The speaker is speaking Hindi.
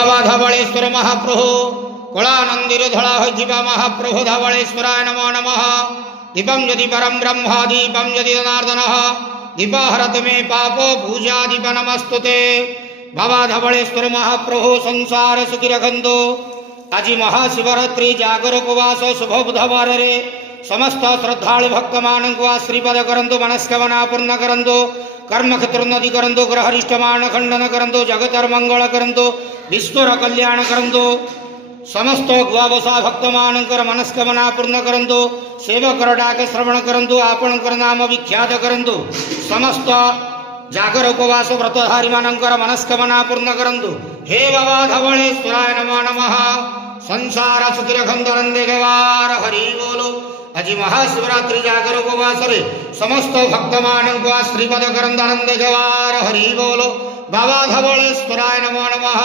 बाबा धवलेश्वर महाप्रभु कलानंदिर धड़ा होइथिबा महाप्रभु धवलेश्वराय नमो नमः। दीपं यदि परम ब्रह्म दीपं यदि जनार्दनः दीपहरत मे पापो पूजा दीप नमस्तुते। बाबा धवलेश्वर महाप्रभु संसार सुखी रखंतु। आज महाशिवरात्रि जागर उपवास शुभ बुधवार रे समस्त श्रद्धालु भक्त मानक आशीर्वाद करंतु, मनस्कामना पूर्ण करंतु, कर्म क्षेत्र उन्नति करंतु, ग्रहरिष्ट मान खंडन करंतु, जगतर मंगल करंतु, विश्वर कल्याण करंतु। समस्त गुआवसा भक्त मानकर मनस्कामना पूर्ण करंतु, सेवक डाक श्रवण करंतु, आपणकर नाम विख्यात करंतु। समस्त जागर उपवास व्रतधारी मानकर मनस्कामना पूर्ण करंतु। हे बाबा धवलेश्वराय नमो नमः। संसार सुखी रखंतु आनंदे गवार हरि बोलो। आज महाशिवरात्रि जागर उपवास रे समस्त भक्त मानक आशीर्वाद करंतु आनंदे गवार हरि बोलो। बाबा धवलेश्वराय नमो नमः।